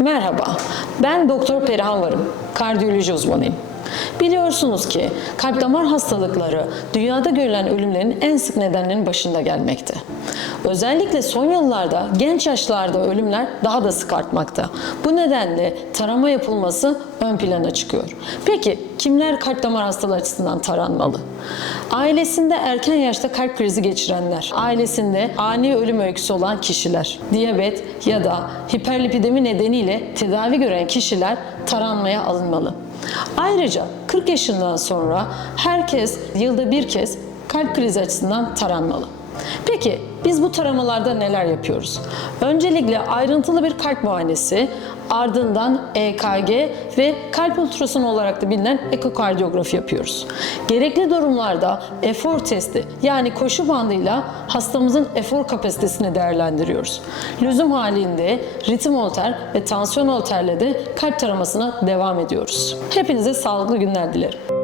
Merhaba, ben Doktor Perihan Varım, kardiyoloji uzmanıyım. Biliyorsunuz ki kalp damar hastalıkları dünyada görülen ölümlerin en sık nedenlerinin başında gelmekte. Özellikle son yıllarda genç yaşlarda ölümler daha da sık artmakta. Bu nedenle tarama yapılması ön plana çıkıyor. Peki kimler kalp damar hastalığı açısından taranmalı? Ailesinde erken yaşta kalp krizi geçirenler, ailesinde ani ölüm öyküsü olan kişiler, diyabet ya da hiperlipidemi nedeniyle tedavi gören kişiler taranmaya alınmalı. Ayrıca 40 yaşından sonra herkes yılda bir kez kalp krizi açısından taranmalı. Peki biz bu taramalarda neler yapıyoruz? Öncelikle ayrıntılı bir kalp muayenesi, ardından EKG ve kalp ultrasonu olarak da bilinen ekokardiyografi yapıyoruz. Gerekli durumlarda efor testi yani koşu bandıyla hastamızın efor kapasitesini değerlendiriyoruz. Lüzum halinde ritim holter ve tansiyon holterle de kalp taramasına devam ediyoruz. Hepinize sağlıklı günler dilerim.